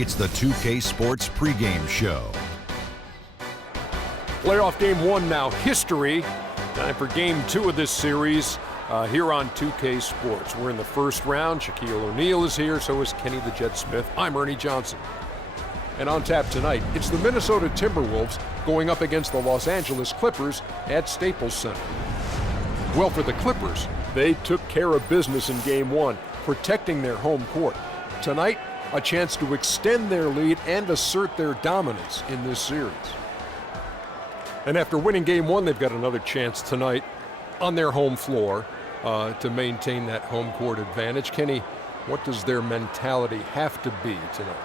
It's the 2K Sports pregame show. Playoff game 1 now, history. Time for game 2 of this series here on 2K Sports. We're in the first round. Shaquille O'Neal is here, so is Kenny the Jet Smith. I'm Ernie Johnson. And on tap tonight, it's the Minnesota Timberwolves going up against the Los Angeles Clippers at Staples Center. Well, for the Clippers, they took care of business in game 1, protecting their home court. Tonight, a chance to extend their lead and assert their dominance in this series. And after winning game 1, they've got another chance tonight on their home floor to maintain that home court advantage. Kenny, what does their mentality have to be tonight?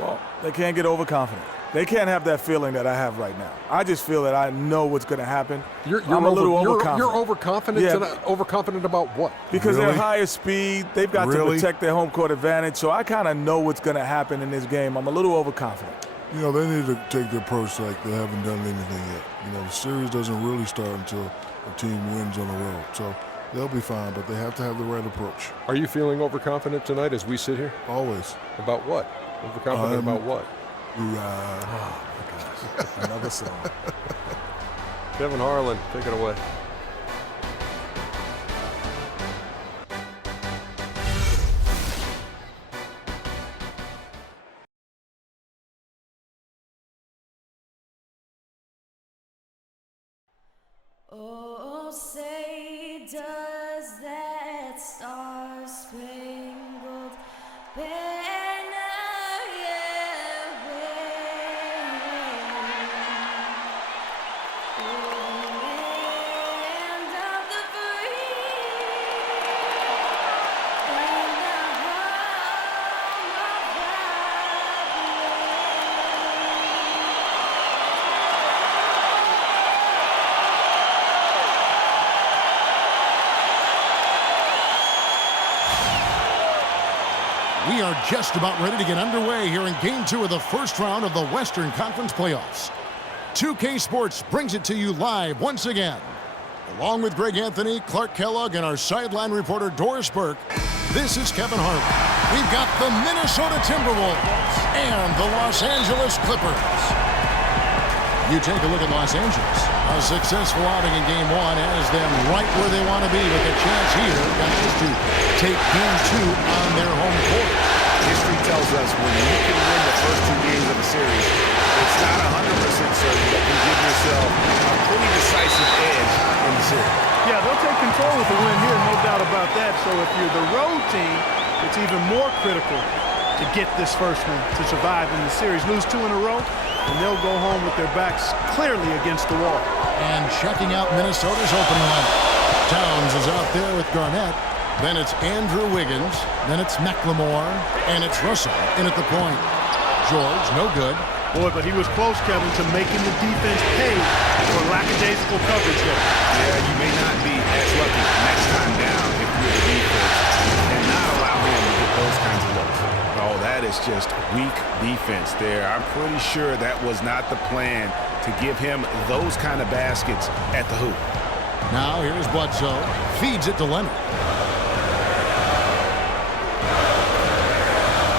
Well, they can't get overconfident. They can't have that feeling that I have right now. I just feel that I know what's going to happen. I'm a little overconfident. You're overconfident? Yeah. Tonight? Overconfident about what? Because they're higher speed. They've got to protect their home court advantage. So I kind of know what's going to happen in this game. I'm a little overconfident. You know, they need to take the approach like they haven't done anything yet. You know, the series doesn't really start until a team wins on the road. So they'll be fine, but they have to have the right approach. Are you feeling overconfident tonight as we sit here? Always. About what? Overconfident about what? Oh, my gosh. Another song. Kevin Harlan, take it away. Oh, say does that star-spangled banner yet wave o'er the land of the free and the home of the We are just about ready to get underway here in Game 2 of the first round of the Western Conference Playoffs. 2K Sports brings it to you live once again. Along with Greg Anthony, Clark Kellogg, and our sideline reporter Doris Burke, this is Kevin Harlan. We've got the Minnesota Timberwolves and the Los Angeles Clippers. You take a look at Los Angeles. A successful outing in Game 1 has them right where they want to be with a chance here, guys, to take Game 2 on their home court. History tells us when you can win the first 2 games of the series, it's not 100% certain, but you give yourself a pretty decisive edge in the series. Yeah, they'll take control with the win here, no doubt about that. So if you're the road team, it's even more critical to get this first one to survive in the series. Lose 2 in a row, and they'll go home with their backs clearly against the wall. And checking out Minnesota's opening lineup. Towns is out there with Garnett. Then it's Andrew Wiggins. Then it's McLemore. And it's Russell in at the point. George, no good. Boy, but he was close, Kevin, to making the defense pay for lackadaisical coverage there. Yeah, you may not be as lucky next time down if you're the defense and not allow him to get those kinds of looks. Oh, that is just weak defense there. I'm pretty sure that was not the plan to give him those kind of baskets at the hoop. Now here's Bledsoe. Feeds it to Leonard.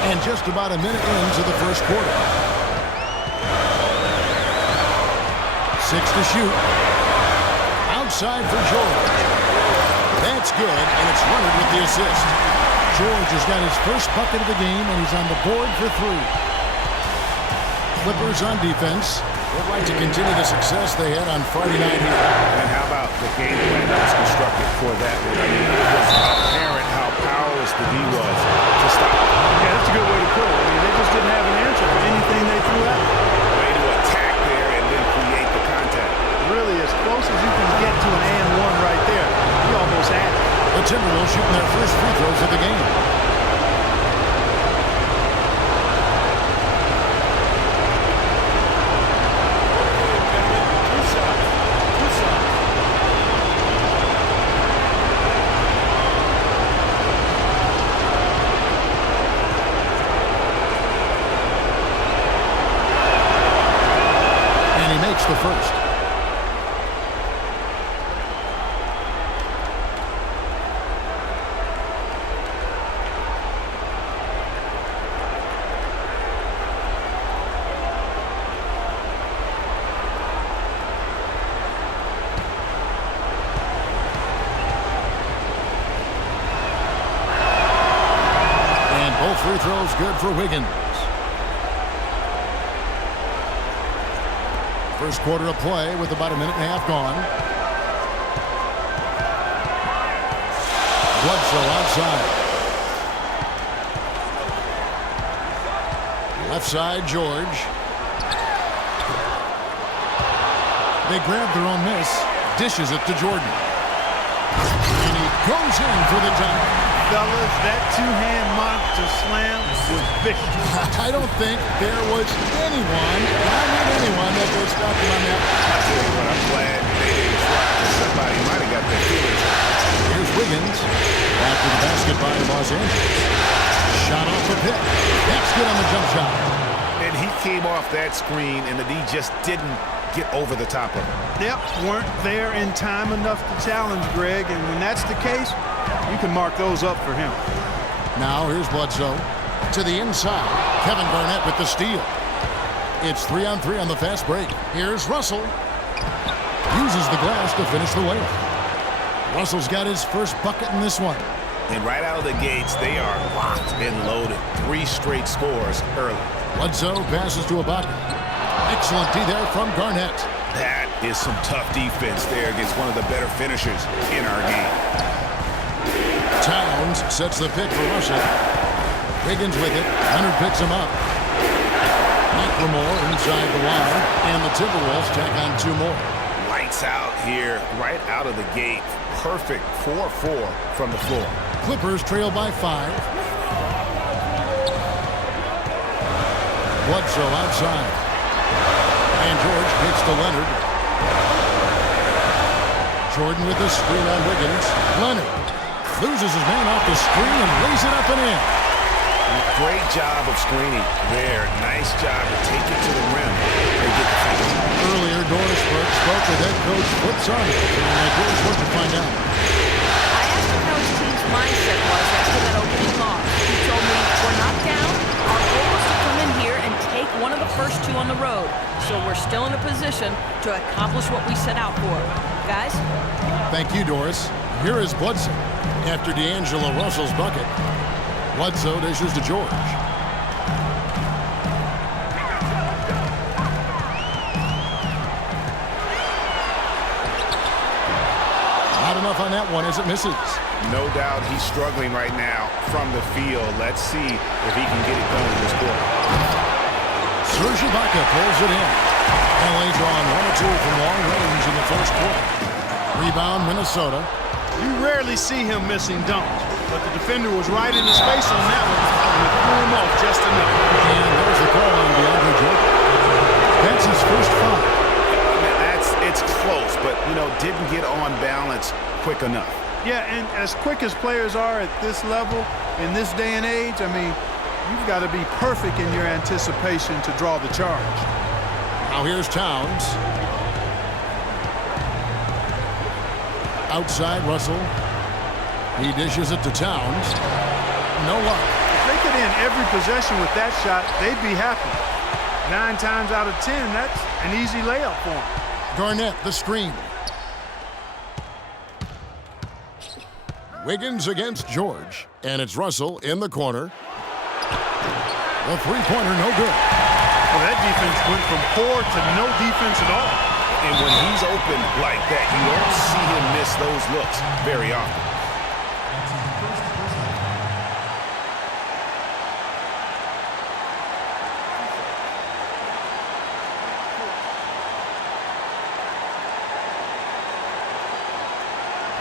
And just about a minute into the first quarter. 6 to shoot. Outside for George. That's good, and it's Leonard with the assist. George has got his first bucket of the game, and he's on the board for 3. Clippers on defense. They'd like to continue the success they had on Friday night here. And how about the game plan that was constructed for that one? I mean, it was apparent how powerless the D was to stop. Yeah, that's a good way to put it. I mean, they just didn't have an answer for anything they threw at them. Way to attack there and then create the contact. Really, as close as you can get to an and one right there. You almost had it. The Timberwolves shooting their first free throws of the game. And he makes the first. throw's good for Wiggins. First quarter of play with about a minute and a half gone. Bledsoe outside. Left side, George. They grab their own miss. Dishes it to Jordan. And he goes in for the dunk. Fellas, that two-hand monster slam was vicious. I don't think there was anyone, that could stop him on that. I tell you what, I'm glad they didn't try. Somebody might have got their feelings hurt. Here's Wiggins. After the basket by Los Angeles. Shot off the pick. That's good on the jump shot. And he came off that screen, and the D just didn't get over the top of him. Yep, weren't there in time enough to challenge Greg, and when that's the case, you can mark those up for him. Now here's Bledsoe. To the inside. Kevin Garnett with the steal. It's 3-on-3 on the fast break. Here's Russell. Uses the glass to finish the layup. Russell's got his first bucket in this one. And right out of the gates, they are locked and loaded. 3 straight scores early. Bledsoe passes to Ibaka. Excellent D there from Garnett. That is some tough defense there against one of the better finishers in our game. Towns sets the pick for Russell. Wiggins with it. Leonard picks him up. McLemore inside the line. And the Timberwolves tack on 2 more. Lights out here right out of the gate. Perfect 4-4 from the floor. Clippers trail by 5. Bledsoe outside. And George kicks to Leonard. Jordan with the screen on Wiggins. Leonard loses his man off the screen and lays it up and in. Great job of screening there. Nice job to take it to the rim and get the finish. Earlier, Doris Burke spoke with head coach Flip Sardi. And Doris wants to find out. I asked him how his team's mindset was after that opening loss. He told me, we're not down. Our goal was to come in here and take one of the first 2 on the road. So we're still in a position to accomplish what we set out for. Guys? Thank you, Doris. Here is Bledsoe. After D'Angelo Russell's bucket, Bledsoe dishes to George. Not enough on that one as it misses. No doubt he's struggling right now from the field. Let's see if he can get it done in this quarter. Serge Ibaka pulls it in. LA drawing 1 or 2 from long range in the first quarter. Rebound, Minnesota. You rarely see him missing dunks, but the defender was right in his face on that one, and it threw him off just enough. And there's the call on DeAndre Jordan. That's his first foul. It's close, but, didn't get on balance quick enough. Yeah, and as quick as players are at this level, in this day and age, you've got to be perfect in your anticipation to draw the charge. Now here's Towns. Outside Russell. He dishes it to Towns. No luck. If they could end every possession with that shot, they'd be happy. 9 times out of 10, that's an easy layup for them. Garnett, the screen. Wiggins against George. And it's Russell in the corner. The three-pointer, no good. Well, that defense went from poor to no defense at all. And when he's open like that, you don't see him miss those looks very often.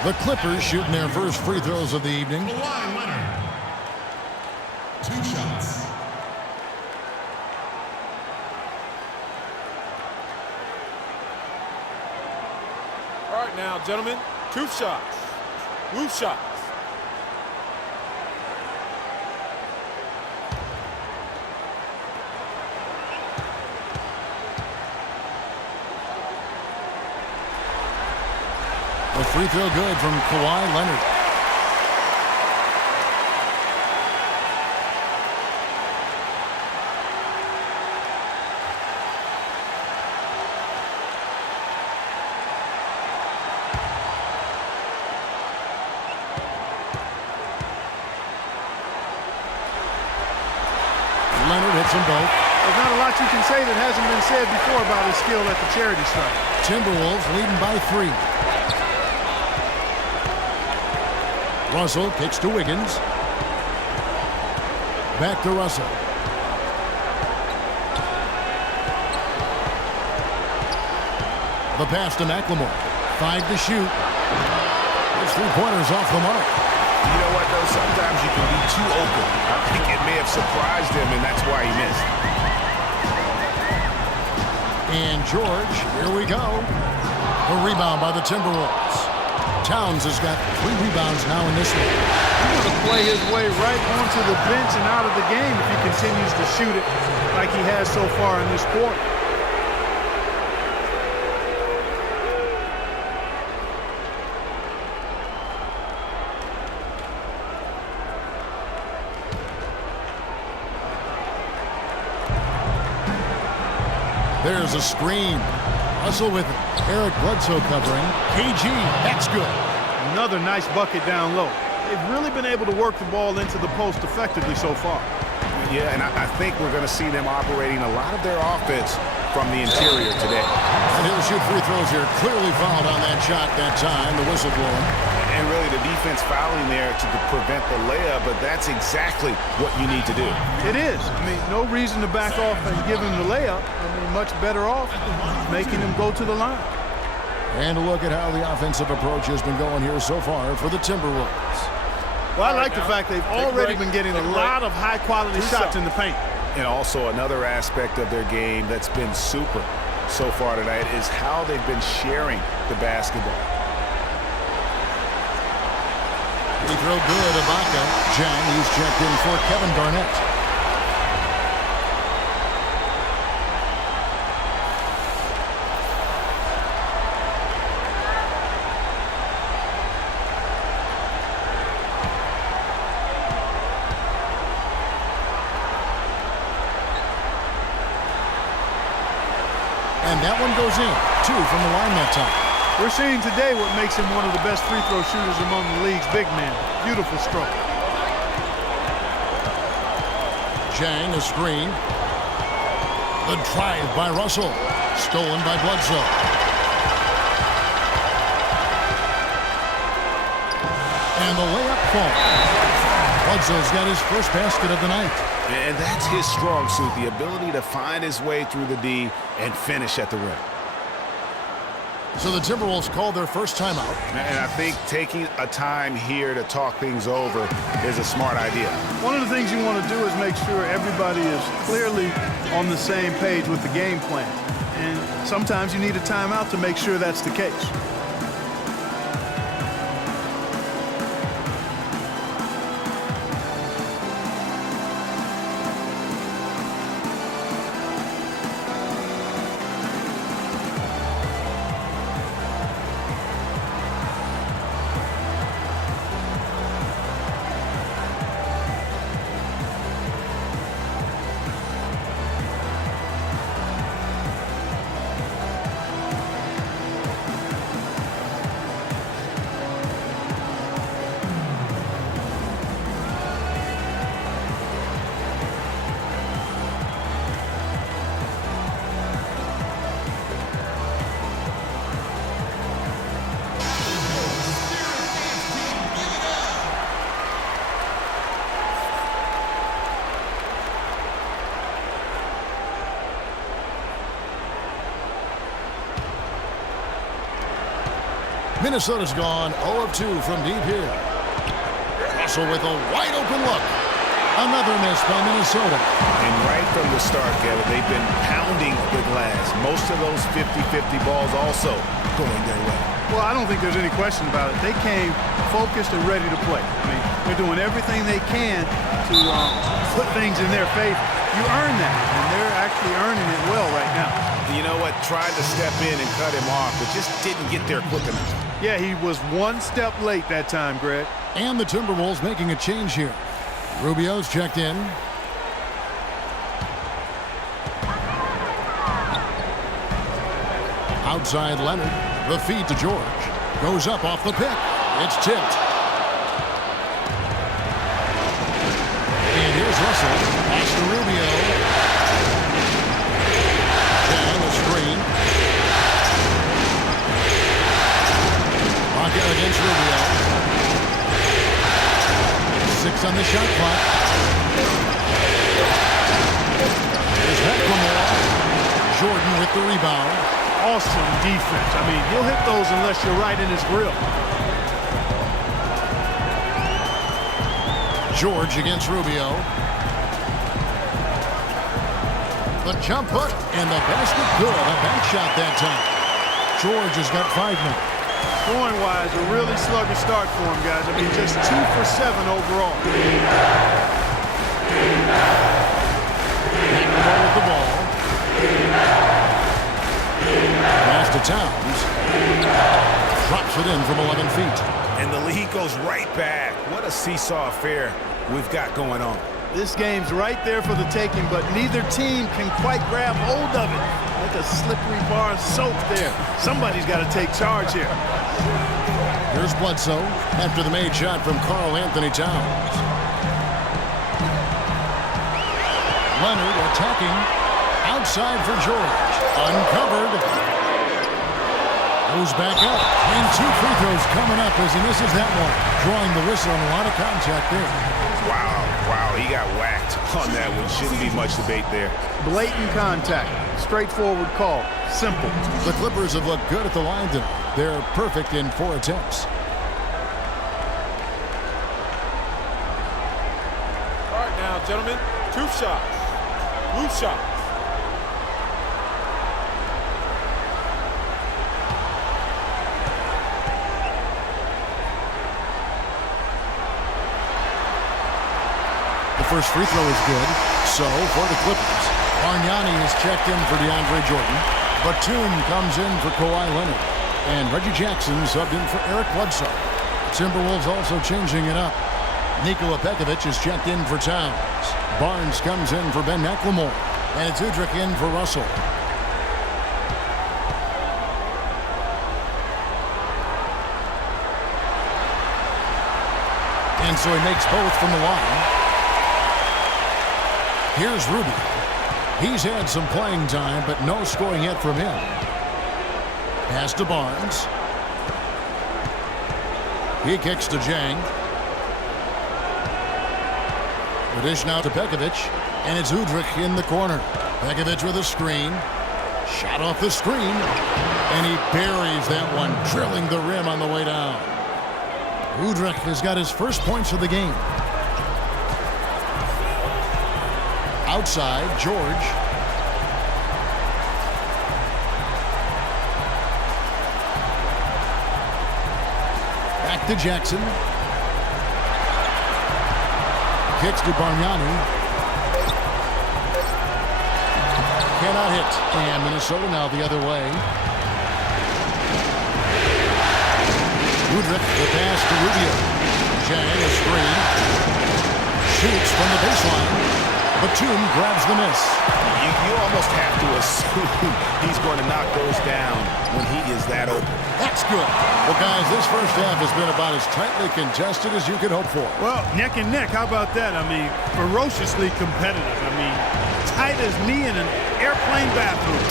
The Clippers shooting their first free throws of the evening. Kawhi Leonard. 2 shots. All right now, gentlemen, 2 shots. Loose shots. The free throw good from Kawhi Leonard. Leonard hits them both. There's not a lot you can say that hasn't been said before about his skill at the charity stripe. Timberwolves leading by 3. Russell kicks to Wiggins. Back to Russell. The pass to McLemore. 5 to shoot. His 3-pointers off the mark. You know what, though? Sometimes you can be too open. I think it may have surprised him, and that's why he missed. And George, here we go. A rebound by the Timberwolves. Towns has got 3 rebounds now in this one. He's going to play his way right onto the bench and out of the game if he continues to shoot it like he has so far in this quarter. There's a screen. Russell with it. Eric Bledsoe covering. KG, that's good. Another nice bucket down low. They've really been able to work the ball into the post effectively so far. Yeah, and I think we're going to see them operating a lot of their offense from the interior today. And he'll shoot free throws here. Clearly fouled on that shot that time. The whistle blowing. And really the defense fouling there to prevent the layup, but that's exactly what you need to do. It is. I mean, no reason to back off and give him the layup. I mean, much better off making him go to the line. And a look at how the offensive approach has been going here so far for the Timberwolves. Well, I like the fact they've already been getting a lot of high-quality shots in the paint. And also another aspect of their game that's been super so far tonight is how they've been sharing the basketball. Free throw good, Ibaka. Jang, he's checked in for Kevin Garnett. And that one goes in. 2 from the line that time. We're seeing today what makes him one of the best free throw shooters among the league's big men. Beautiful stroke. Jang, a screen. The drive by Russell. Stolen by Bledsoe. And the layup falls. Bledsoe's got his first basket of the night. And that's his strong suit, the ability to find his way through the D and finish at the rim. So the Timberwolves called their first timeout. And I think taking a time here to talk things over is a smart idea. One of the things you want to do is make sure everybody is clearly on the same page with the game plan. And sometimes you need a timeout to make sure that's the case. Minnesota's gone 0 of 2 from deep here. Russell with a wide-open look. Another miss by Minnesota. And right from the start, Kevin, they've been pounding the glass. Most of those 50-50 balls also going their way. Well, I don't think there's any question about it. They came focused and ready to play. I mean, they're doing everything they can to put things in their favor. You earn that, and they're actually earning it well right now. You know what? Tried to step in and cut him off, but just didn't get there quick enough. Yeah, he was one step late that time, Greg. And the Timberwolves making a change here. Rubio's checked in. Outside Leonard. The feed to George. Goes up off the pick. It's tipped. And here's Russell. Pass to Rubio. the rebound. Awesome defense. I mean, he'll hit those unless you're right in his grill. George against Rubio. The jump hook and the basket good. A bank shot that time. George has got 5 now. Scoring-wise, a really sluggish start for him, guys. I mean, just 2 for 7 overall. With the ball. Pass to Towns. Drops it in from 11 feet. And the lead goes right back. What a seesaw affair we've got going on. This game's right there for the taking, but neither team can quite grab hold of it. Like a slippery bar of soap there. Somebody's got to take charge here. Here's Bledsoe after the made shot from Karl Anthony Towns. Leonard attacking outside for George. Uncovered. Goes back up. And 2 free throws coming up as he misses that one. Drawing the whistle and a lot of contact there. Wow, he got whacked on that one. Shouldn't be much debate there. Blatant contact. Straightforward call. Simple. The Clippers have looked good at the line tonight. They're perfect in 4 attempts. All right, now, gentlemen, 2 shots. Blue shots. The first free throw is good. So, for the Clippers, Bargnani is checked in for DeAndre Jordan. Batum comes in for Kawhi Leonard. And Reggie Jackson subbed in for Eric Bledsoe. Timberwolves also changing it up. Nikola Pekovic is checked in for Towns. Barnes comes in for Ben McLemore. And it's Udrih in for Russell. And so he makes both from the line. Here's Rubio. He's had some playing time, but no scoring yet from him. Pass to Barnes. He kicks to Jang. The dish now to Pekovic, and it's Udrih in the corner. Pekovic with a screen. Shot off the screen, and he buries that one, drilling the rim on the way down. Udrih has got his first points of the game. Outside, George. Back to Jackson. Kicks to Bargnani. Cannot hit. And Minnesota now the other way. Udrih, the pass to Rubio. Jang, a screen. Shoots from the baseline. Batum grabs the miss. You almost have to assume he's going to knock those down when he is that open. That's good. Well, guys, this first half has been about as tightly contested as you could hope for. Well, neck and neck. How about that? I mean, ferociously competitive. I mean, tight as me in an airplane bathroom.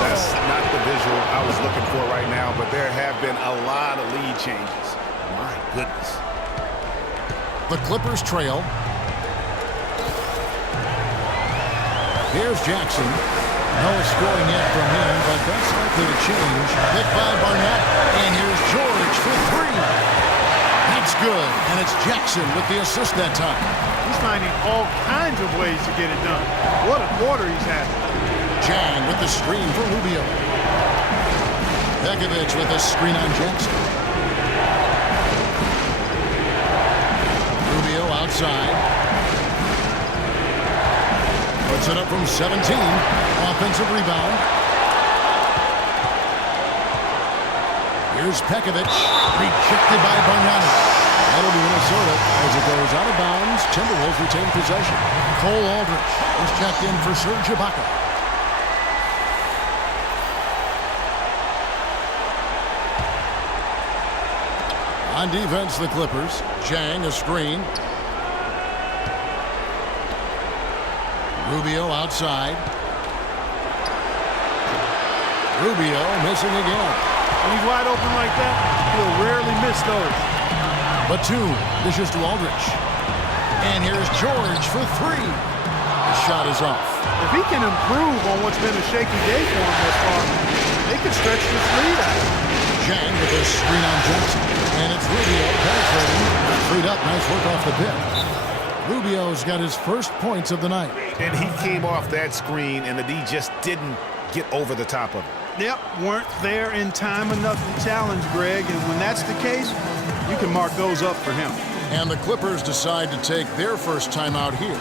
That's not the visual I was looking for right now, but there have been a lot of lead changes. My goodness. The Clippers trail. Here's Jackson. No scoring yet from him, but that's likely to change. Picked by Barnett. And here's George for 3. That's good. And it's Jackson with the assist that time. He's finding all kinds of ways to get it done. What a quarter he's having. Jang with the screen for Rubio. Pekovic with the screen on Jackson. Rubio outside. Puts it up from 17. Offensive rebound. Here's Pekovic. Rejected by Bargnani. That'll be Minnesota as it goes out of bounds. Timberwolves retain possession. Cole Aldrich is checked in for Serge Ibaka. On defense, the Clippers. Jang, a screen. Rubio outside. Rubio missing again. When he's wide open like that, he'll rarely miss those. Batum dishes to Aldrich. And here's George for 3. Shot is off. If he can improve on what's been a shaky day for him thus far, they could stretch this lead out. Zhang with a screen on Johnson. And it's Rubio penetrating. Freed up. Nice work off the pick. Rubio's got his first points of the night. And he came off that screen, and the D just didn't get over the top of it. Yep, weren't there in time enough to challenge Greg, and when that's the case, you can mark those up for him. And the Clippers decide to take their first time out here.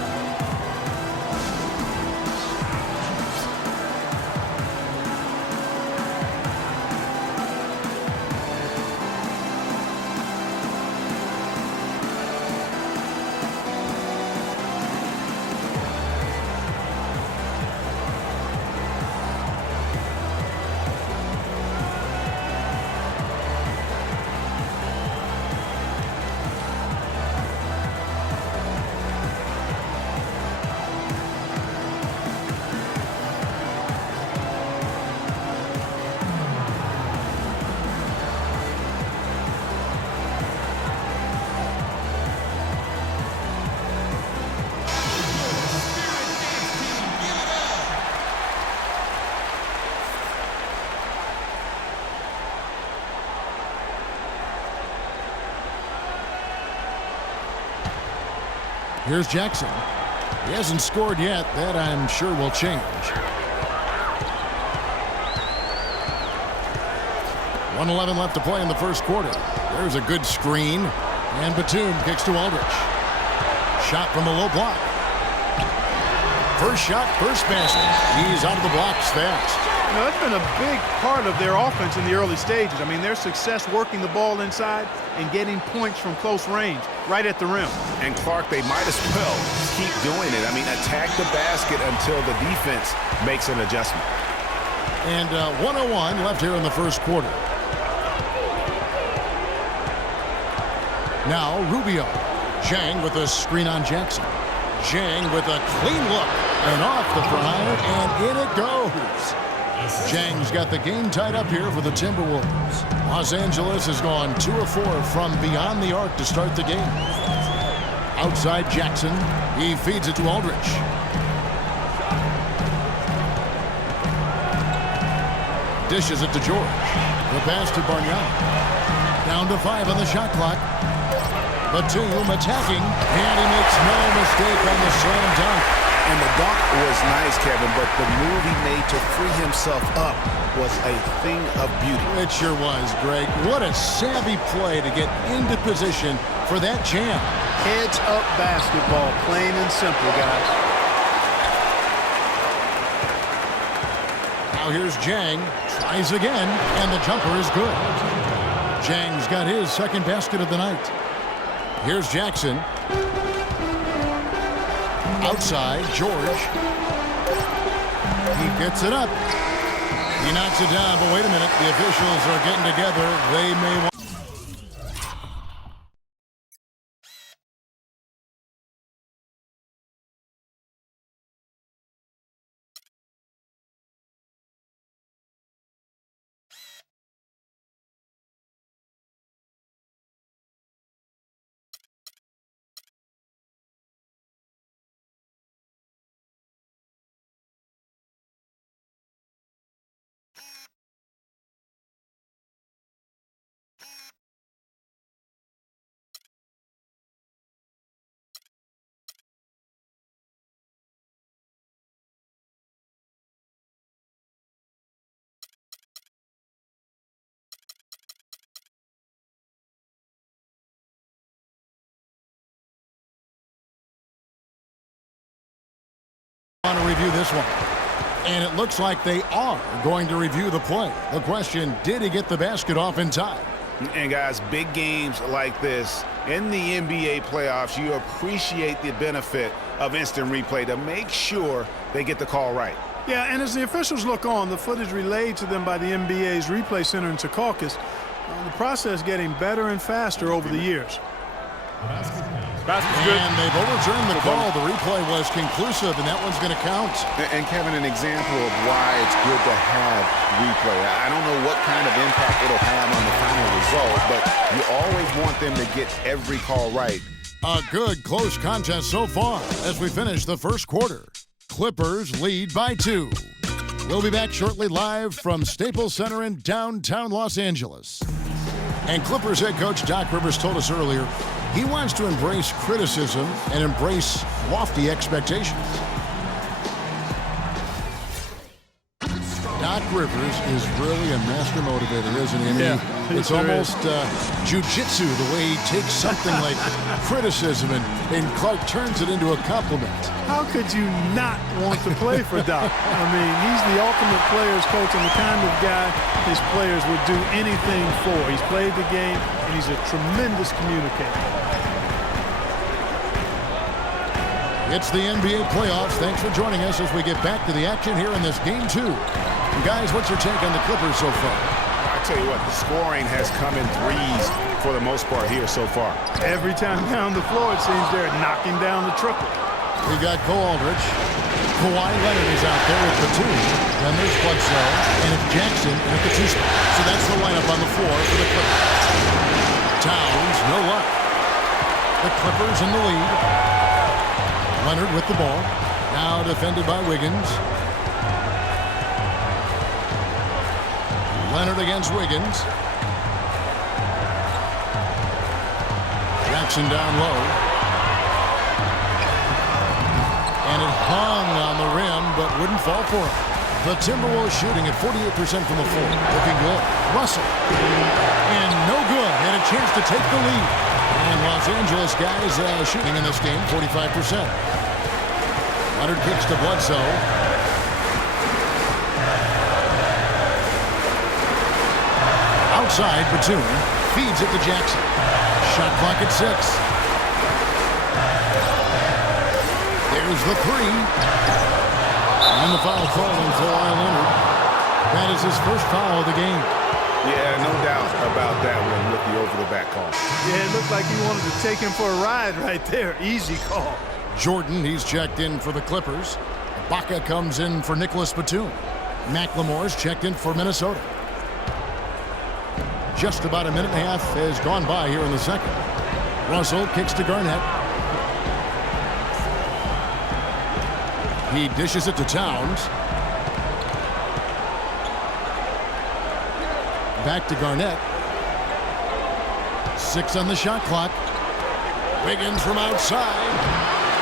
Here's Jackson. He hasn't scored yet. That, I'm sure, will change. 1:11 left to play in the first quarter. There's a good screen. And Batum kicks to Aldridge. Shot from the low block. First shot, first basket. He's out of the blocks fast. You know, that's been a big part of their offense in the early stages. I mean, their success working the ball inside and getting points from close range, right at the rim. And Clark, they might as well keep doing it. I mean, attack the basket until the defense makes an adjustment. And 1:01 left here in the first quarter. Now Rubio. Zhang with a screen on Jackson. Zhang with a clean look. And off the front, and in it goes. Zhang's got the game tied up here for the Timberwolves. Los Angeles has gone 2 of 4 from beyond the arc to start the game. Outside Jackson. He feeds it to Aldridge. Dishes it to George. The pass to Bargnani. Down to 5 on the shot clock. Batum attacking, and he makes no mistake on the slam dunk. And the dunk was nice, Kevin, but the move he made to free himself up was a thing of beauty. It sure was, Greg. What a savvy play to get into position for that jam. Heads up basketball, plain and simple, guys. Now here's Zhang. Tries again, and the jumper is good. Zhang's got his second basket of the night. Here's Jackson. Outside, George. He gets it up. He knocks it down, but wait a minute. The officials are getting together. They may want to review this one. And it looks like they are going to review the play. The question, did he get the basket off in time? And guys, big games like this in the NBA playoffs, you appreciate the benefit of instant replay to make sure they get the call right. Yeah, and as the officials look on, the footage relayed to them by the NBA's replay center in Secaucus, the process getting better and faster over the years. Basket's good. And they've overturned the call. The replay was conclusive, and that one's going to count. And Kevin, an example of why it's good to have replay. I don't know what kind of impact it'll have on the final result, but you always want them to get every call right. A good, close contest so far as we finish the first quarter. Clippers lead by 2. We'll be back shortly live from Staples Center in downtown Los Angeles. And Clippers head coach Doc Rivers told us earlier he wants to embrace criticism and embrace lofty expectations. Doc Rivers is really a master motivator, isn't he? I mean, Yeah, it's almost jiu-jitsu, the way he takes something like criticism and Clark turns it into a compliment. How could you not want to play for Doc? I mean, he's the ultimate players coach and the kind of guy his players would do anything for. He's played the game, and he's a tremendous communicator. It's the NBA playoffs. Thanks for joining us as we get back to the action here in this Game 2. And guys, what's your take on the Clippers so far? I tell you what, the scoring has come in threes for the most part here so far. Every time down the floor, it seems they're knocking down the triple. We've got Cole Aldrich. Kawhi Leonard is out there with the 2. Then there's Bledsoe. And it's Jackson at the 2 spot. So that's the lineup on the floor for the Clippers. Towns, no luck. The Clippers in the lead. Leonard with the ball. Now defended by Wiggins. Leonard against Wiggins. Jackson down low. And it hung on the rim, but wouldn't fall for him. The Timberwolves shooting at 48% from the floor. Looking good. Russell. And no good. Had a chance to take the lead. And Los Angeles guys shooting in this game, 45%. Leonard kicks to Bledsoe. Outside, Batum feeds it to Jackson. Shot clock at 6. There's the 3. And the foul call on Kawhi Leonard. That is his first foul of the game. Yeah, no doubt about that one with the over-the-back call. Yeah, it looked like he wanted to take him for a ride right there. Easy call. Jordan, he's checked in for the Clippers. Ibaka comes in for Nicholas Batum. McLemore's checked in for Minnesota. Just about a minute and a half has gone by here in the second. Russell kicks to Garnett. He dishes it to Towns. Back to Garnett. 6 on the shot clock. Wiggins from outside.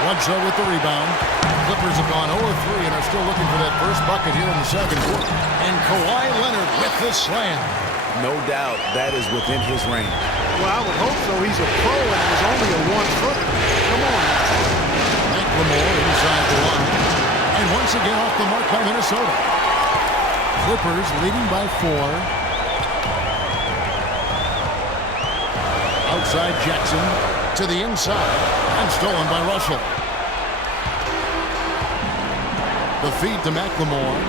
Bledsoe with the rebound. Clippers have gone 0-3 and are still looking for that first bucket here in the second quarter. And Kawhi Leonard with the slam. No doubt that is within his range. Well, I would hope so. He's a pro, and it was only a 1-footer. Come on. McLemore inside the line. And once again off the mark by Minnesota. Clippers leading by 4. Outside Jackson to the inside. And stolen by Russell. The feed to McLemore.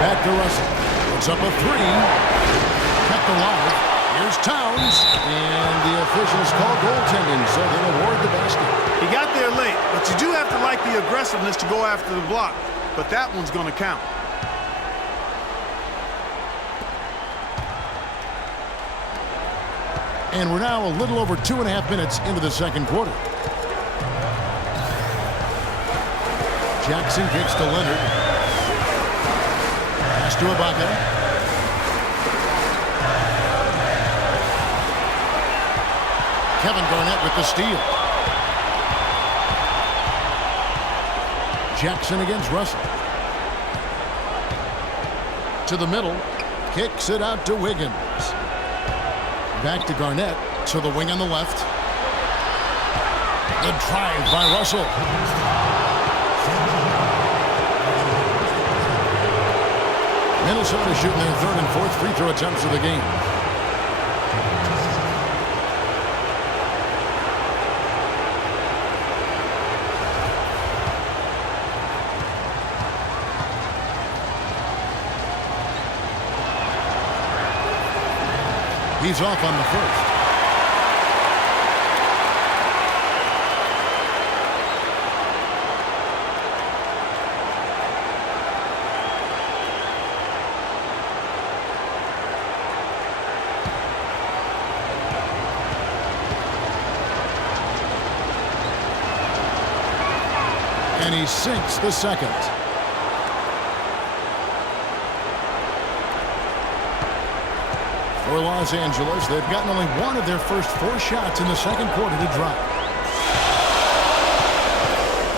Back to Russell. Puts up a 3. Kept alive. Here's Towns. And the officials call goaltending, so they'll award the basket. He got there late, but you do have to like the aggressiveness to go after the block. But that one's going to count. And we're now a little over 2.5 minutes into the second quarter. Jackson kicks to Leonard. Pass to Ibaka. Kevin Garnett with the steal. Jackson against Russell. To the middle. Kicks it out to Wiggins. Back to Garnett. To the wing on the left. The drive by Russell. Minnesota shooting their third and fourth free throw attempts of the game. He's off on the first. And he sinks the second. For Los Angeles, they've gotten only one of their first 4 shots in the second quarter to drop.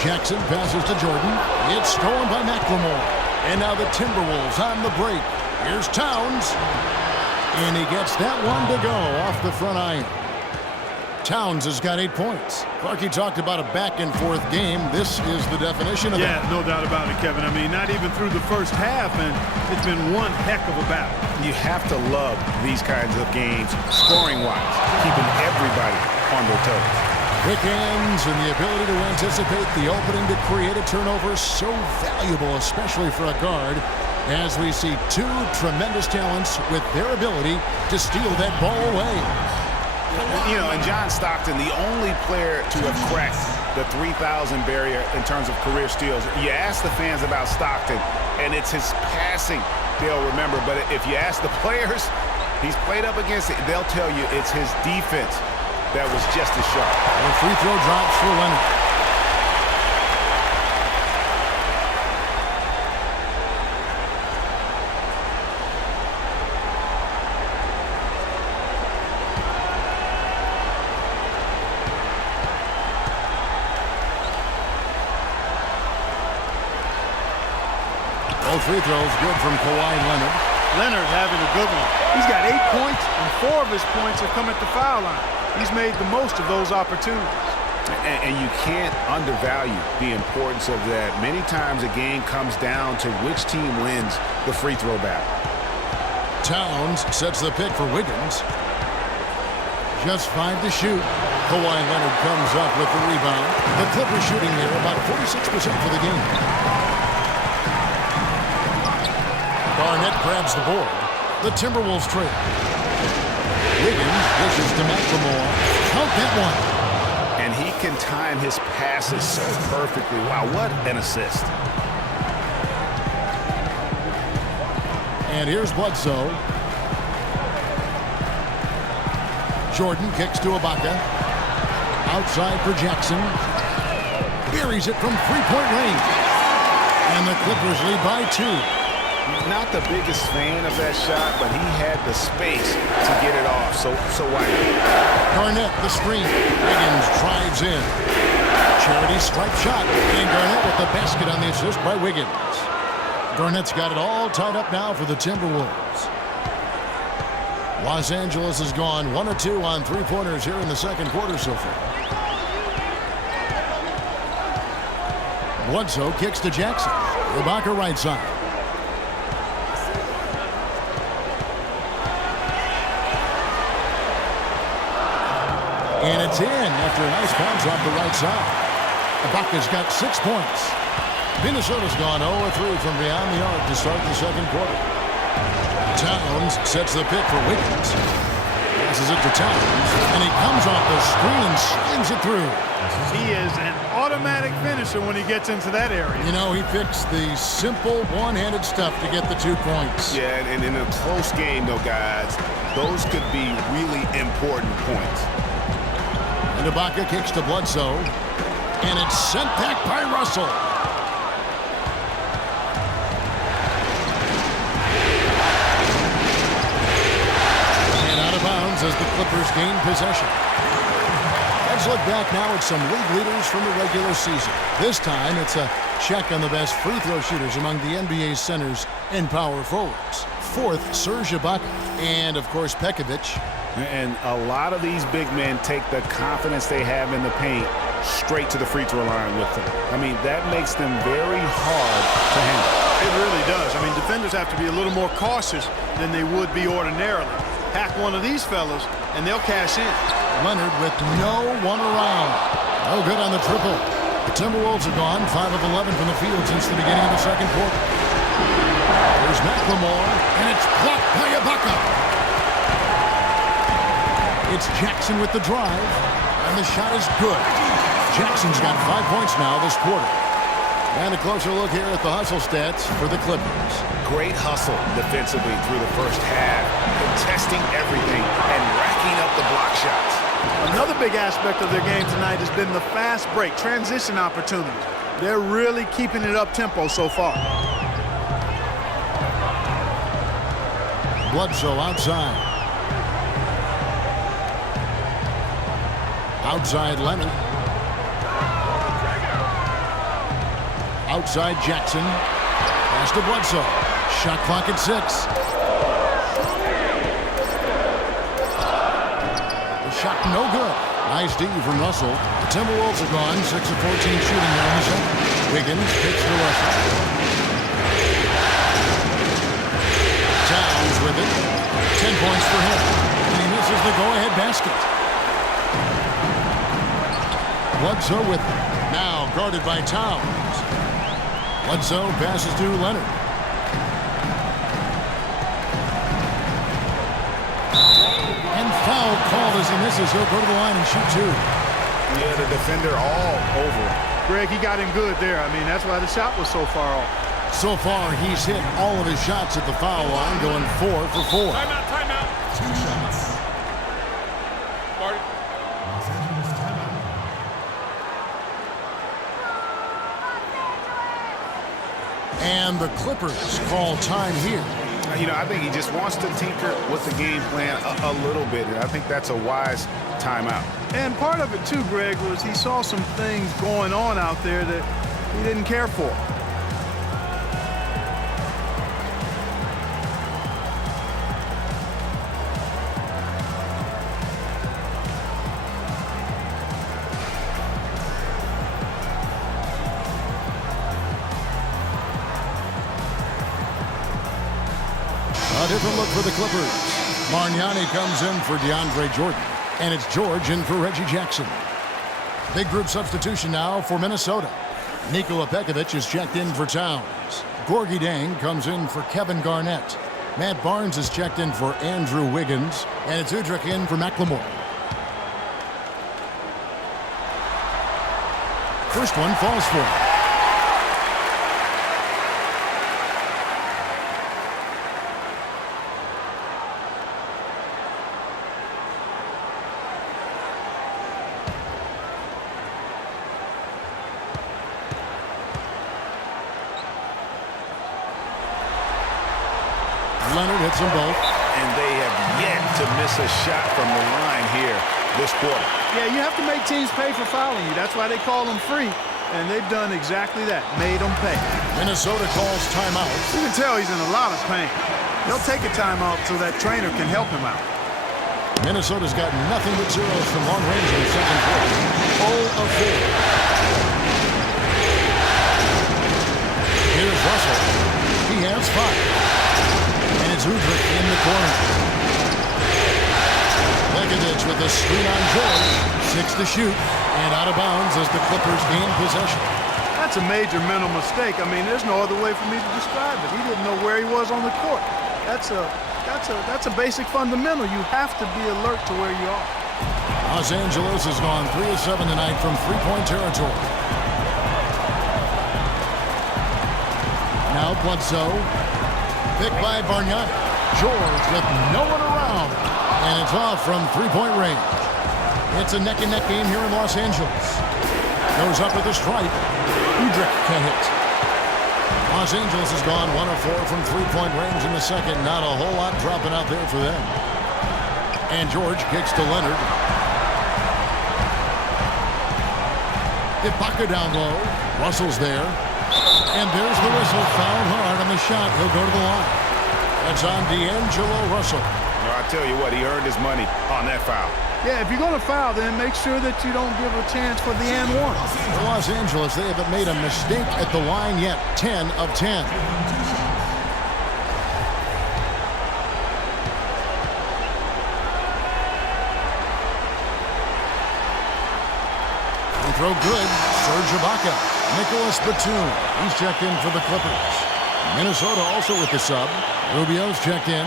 Jackson passes to Jordan. It's stolen by McLemore. And now the Timberwolves on the break. Here's Towns. And he gets that one to go off the front iron. Towns has got 8 points. Clarkie talked about a back-and-forth game. This is the definition of that. Yeah, no doubt about it, Kevin. I mean, not even through the first half, and it's been one heck of a battle. You have to love these kinds of games, scoring-wise, keeping everybody on their toes. Quick hands and the ability to anticipate the opening to create a turnover, so valuable, especially for a guard, as we see 2 tremendous talents with their ability to steal that ball away. You know, and John Stockton, the only player to have cracked the 3,000 barrier in terms of career steals. You ask the fans about Stockton, and it's his passing they'll remember. But if you ask the players he's played up against, they'll tell you it's his defense that was just as sharp. The free throw drops for Leonard. Free throws good from Kawhi Leonard. Leonard having a good one. He's got 8 points, and 4 of his points have come at the foul line. He's made the most of those opportunities. And you can't undervalue the importance of that. Many times a game comes down to which team wins the free throw battle. Towns sets the pick for Wiggins. Just 5 to shoot. Kawhi Leonard comes up with the rebound. The Clippers shooting there about 46% for the game. Barnett grabs the board. The Timberwolves trail. Wiggins dishes to McLemore. Count that one. And he can time his passes so perfectly. Wow, what an assist. And here's Bledsoe. Jordan kicks to Ibaka. Outside for Jackson. Buries it from three-point range. And the Clippers lead by 2. Not the biggest fan of that shot, but he had the space to get it off, so why not? Garnett, the screen. Wiggins drives in. Charity stripe shot. And Garnett with the basket on the assist by Wiggins. Garnett's got it all tied up now for the Timberwolves. Los Angeles has gone 1 of 2 on three-pointers here in the second quarter so far. Bledsoe kicks to Jackson. Ibaka right side. And it's in after a nice bounce off the right side. Ibaka's got 6 points. Minnesota's gone 0-3 from beyond the arc to start the second quarter. Towns sets the pick for Wiggins. Passes it to Towns. And he comes off the screen and slings it through. He is an automatic finisher when he gets into that area. You know, he picks the simple one-handed stuff to get the 2 points. Yeah, and in a close game, though, guys, those could be really important points. And Ibaka kicks to Bledsoe. And it's sent back by Russell. And out of bounds as the Clippers gain possession. Let's look back now at some league leaders from the regular season. This time, it's a check on the best free throw shooters among the NBA centers and power forwards. 4th, Serge Ibaka. And, of course, Pekovic. And a lot of these big men take the confidence they have in the paint straight to the free throw line with them. I mean, that makes them very hard to handle. It really does. I mean, defenders have to be a little more cautious than they would be ordinarily. Pack one of these fellas, and they'll cash in. Leonard with no one around. No good on the triple. The Timberwolves have gone 5 of 11 from the field since the beginning of the second quarter. There's McLemore, and it's blocked by Ibaka. It's Jackson with the drive, and the shot is good. Jackson's got 5 points now this quarter. And a closer look here at the hustle stats for the Clippers. Great hustle defensively through the first half, contesting everything and racking up the block shots. Another big aspect of their game tonight has been the fast break, transition opportunities. They're really keeping it up-tempo so far. Bledsoe outside. Outside Leonard. Outside Jackson. Pass to Bledsoe. Shot clock at 6. The shot no good. Nice D from Russell. The Timberwolves are gone. 6 of 14 shooting there in the second. Wiggins kicks to Russell. Towns with it. 10 points for him. And he misses the go-ahead basket. Bledsoe with it. Now guarded by Towns. Bledsoe passes to Leonard. And foul called as he misses. He'll go to the line and shoot 2. Yeah, the defender all over him. Greg, he got him good there. I mean, that's why the shot was so far off. So far, he's hit all of his shots at the foul line, going 4 for 4. Timeout, timeout. 2 shots. Guard. Los Angeles timeout. And the Clippers call time here. You know, I think he just wants to tinker with the game plan a little bit, and I think that's a wise timeout. And part of it, too, Greg, was he saw some things going on out there that he didn't care for. A different look for the Clippers. Marniani comes in for DeAndre Jordan. And it's George in for Reggie Jackson. Big group substitution now for Minnesota. Nikola Pekovic is checked in for Towns. Gorgie Dang comes in for Kevin Garnett. Matt Barnes is checked in for Andrew Wiggins. And it's Udrich in for McLemore. First one falls for him. Leonard hits them both. And they have yet to miss a shot from the line here this quarter. Yeah, you have to make teams pay for fouling you. That's why they call them free. And they've done exactly that, made them pay. Minnesota calls timeout. You can tell he's in a lot of pain. They'll take a timeout so that trainer can help him out. Minnesota's got nothing but zeros from long range in the second quarter. 0 of 4. Here's Russell. He has 5. And it's Udrich in the corner. Pekovic with a screen on George. 6 to shoot. And out of bounds as the Clippers gain possession. That's a major mental mistake. I mean, there's no other way for me to describe it. He didn't know where he was on the court. That's a basic fundamental. You have to be alert to where you are. Los Angeles has gone 3 of 7 tonight from three-point territory. Now Bledsoe. Picked by Bargnani. George with no one around. And it's off from three-point range. It's a neck-and-neck game here in Los Angeles. Goes up with a stripe. Udrich can hit. Los Angeles has gone 1 of 4 from three-point range in the second. Not a whole lot dropping out there for them. And George kicks to Leonard. Ibaka down low. Russell's there. And there's the whistle. Fouled hard on the shot. He'll go to the line. That's on D'Angelo Russell. No, I tell you what, he earned his money on that foul. Yeah, if you're going to foul, then make sure that you don't give a chance for the and one. For Los Angeles, they haven't made a mistake at the line yet. 10 of 10. They throw good. Serge Ibaka. Nicholas Batum. He's checked in for the Clippers. Minnesota also with the sub. Rubio's checked in.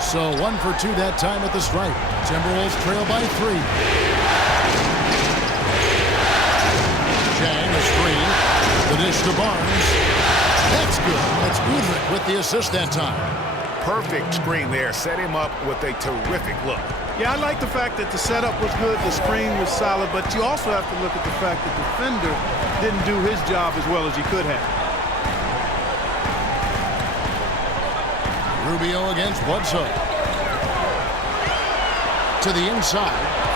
So 1 for 2 that time at the stripe. Timberwolves trail by 3. Chang, a screen. The dish to Barnes. That's good. That's Udrich with the assist that time. Perfect screen there. Set him up with a terrific look. Yeah, I like the fact that the setup was good, the screen was solid, but you also have to look at the fact that the defender didn't do his job as well as he could have. Rubio against Bledsoe. To the inside.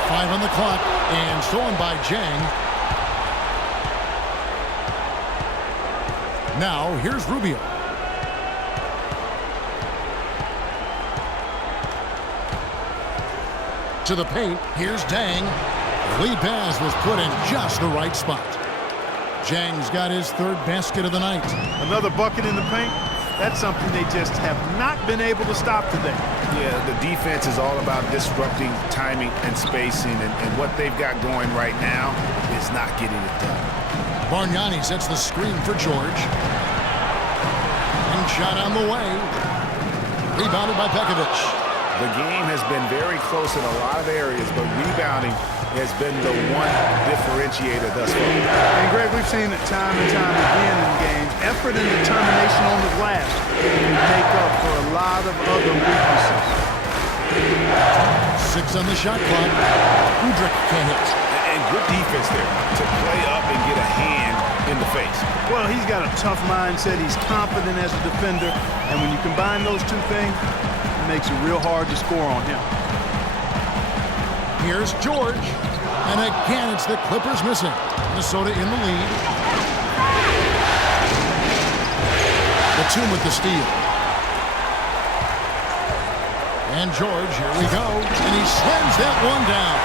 5 on the clock. And stolen by Jang. Now, here's Rubio. To the paint. Here's Dang. The lead pass was put in just the right spot. Jang's got his 3rd basket of the night. Another bucket in the paint. That's something they just have not been able to stop today. Yeah, the defense is all about disrupting timing and spacing, and what they've got going right now is not getting it done. Bargnani sets the screen for George. And shot on the way. Rebounded by Pekovic. The game has been very close in a lot of areas, but rebounding has been the one differentiator thus far. And Greg, we've seen it time and time again in games. Effort and determination on the glass can make up for a lot of other weaknesses. 6 on the shot clock. Udrich can't hit. And good defense there to play up and get a hand in the face. Well, he's got a tough mindset. He's confident as a defender. And when you combine those two things, it makes it real hard to score on him. Here's George. And again, it's the Clippers missing. Minnesota in the lead. Batum with the steal. And George, here we go. And he slams that one down.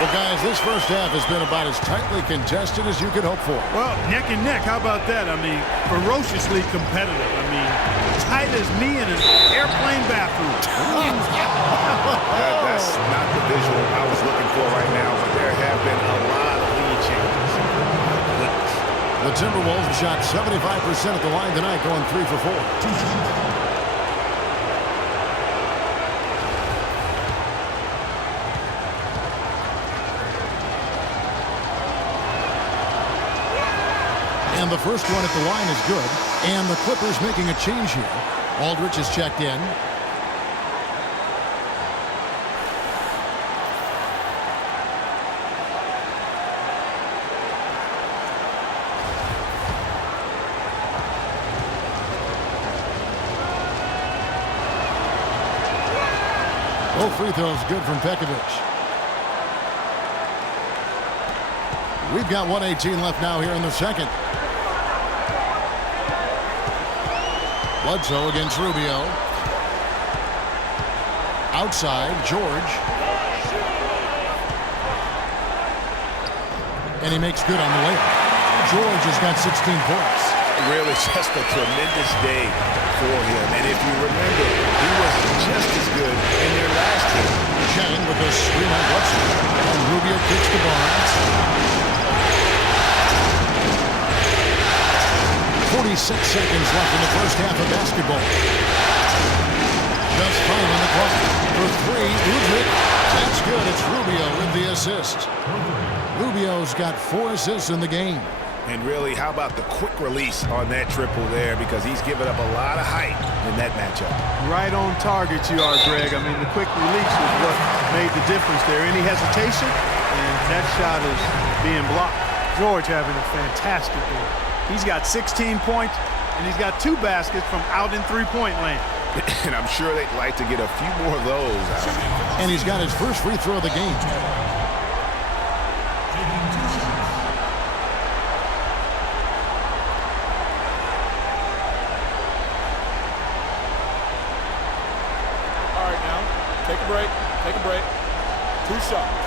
Well, guys, this first half has been about as tightly contested as you could hope for. Well, neck and neck. How about that? I mean, ferociously competitive. I mean, tight as me in an airplane bathroom. That's not the visual I was looking for right now, but there have been a lot of lead changes. The Timberwolves shot 75% at the line tonight, going 3 for 4. And the first one at the line is good. And the Clippers making a change here. Aldridge is checked in. Both free throws good from Pekovic. We've got 1:18 left now here in the second. Bledsoe against Rubio. Outside, George. And he makes good on the layup. George has got 16 points. Really just a tremendous day for him. And if you remember, he was just as good in their last game. Chang with a screen on Bledsoe. And Rubio kicks to Barnes. 46 seconds left in the first half of basketball. Just 5 on the clock. For 3, Udrich. That's good. It's Rubio with the assist. Rubio's got 4 assists in the game. And really, how about the quick release on that triple there, because he's given up a lot of height in that matchup. Right on target you are, Greg. I mean, the quick release is what made the difference there. Any hesitation, and that shot is being blocked. George having a fantastic game. He's got 16 points, and he's got 2 baskets from out in three-point land. And I'm sure they'd like to get a few more of those out. And he's got his first free throw of the game. All right, now, take a break. Take a break. 2 shots.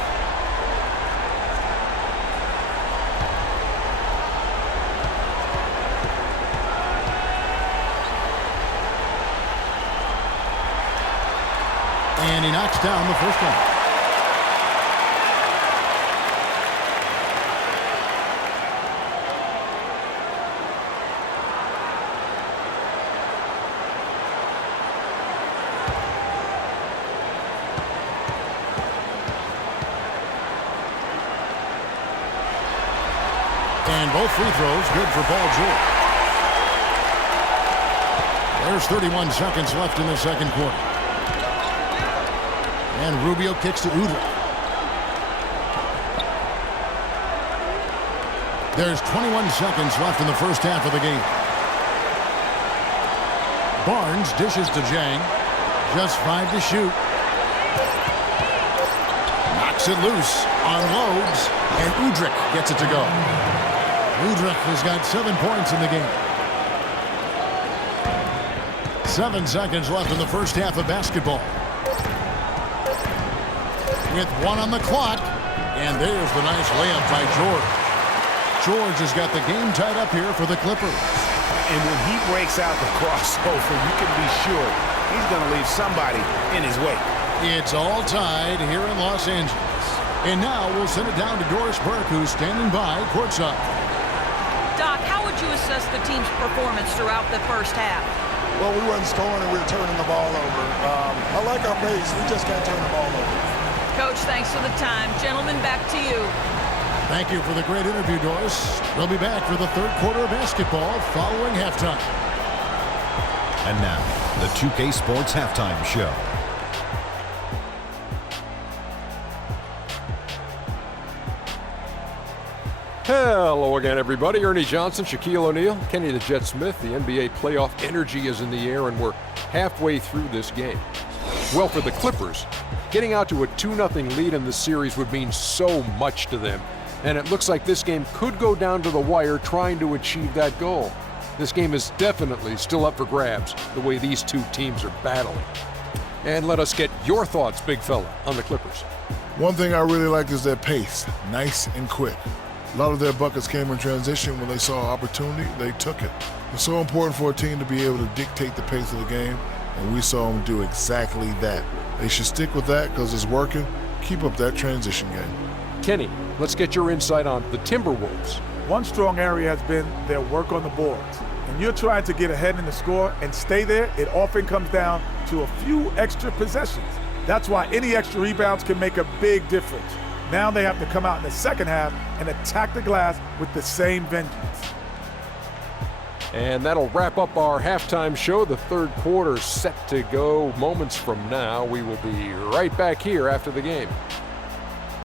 And he knocks down the first one. And both free throws good for Paul George. There's 31 seconds left in the second quarter. And Rubio kicks to Udrih. There's 21 seconds left in the first half of the game. Barnes dishes to Jang. Just 5 to shoot. Knocks it loose. Unloads. And Udrih gets it to go. Udrih has got 7 points in the game. 7 seconds left in the first half of basketball. With 1 on the clock. And there's the nice layup by George. George has got the game tied up here for the Clippers. And when he breaks out the crossover, you can be sure he's going to leave somebody in his wake. It's all tied here in Los Angeles. And now we'll send it down to Doris Burke, who's standing by courtside. Doc, how would you assess the team's performance throughout the first half? Well, we wasn't scoring and we were turning the ball over. I like our pace. We just can't turn the ball over. Coach, thanks for the time. Gentlemen, back to you. Thank you for the great interview, Doris. We'll be back for the third quarter of basketball following halftime. And now, the 2K Sports Halftime Show. Hello again, everybody. Ernie Johnson, Shaquille O'Neal, Kenny the Jet Smith. The NBA playoff energy is in the air, and we're halfway through this game. Well, for the Clippers, getting out to a 2-0 lead in the series would mean so much to them. And it looks like this game could go down to the wire trying to achieve that goal. This game is definitely still up for grabs, the way these two teams are battling. And let us get your thoughts, big fella, on the Clippers. One thing I really like is their pace, nice and quick. A lot of their buckets came in transition. When they saw opportunity, they took it. It's so important for a team to be able to dictate the pace of the game, and we saw them do exactly that. They should stick with that because it's working. Keep up that transition game. Kenny, let's get your insight on the Timberwolves. One strong area has been their work on the boards. When you're trying to get ahead in the score and stay there, it often comes down to a few extra possessions. That's why any extra rebounds can make a big difference. Now they have to come out in the second half and attack the glass with the same vengeance. And that'll wrap up our halftime show. The third quarter set to go moments from now. We will be right back here after the game.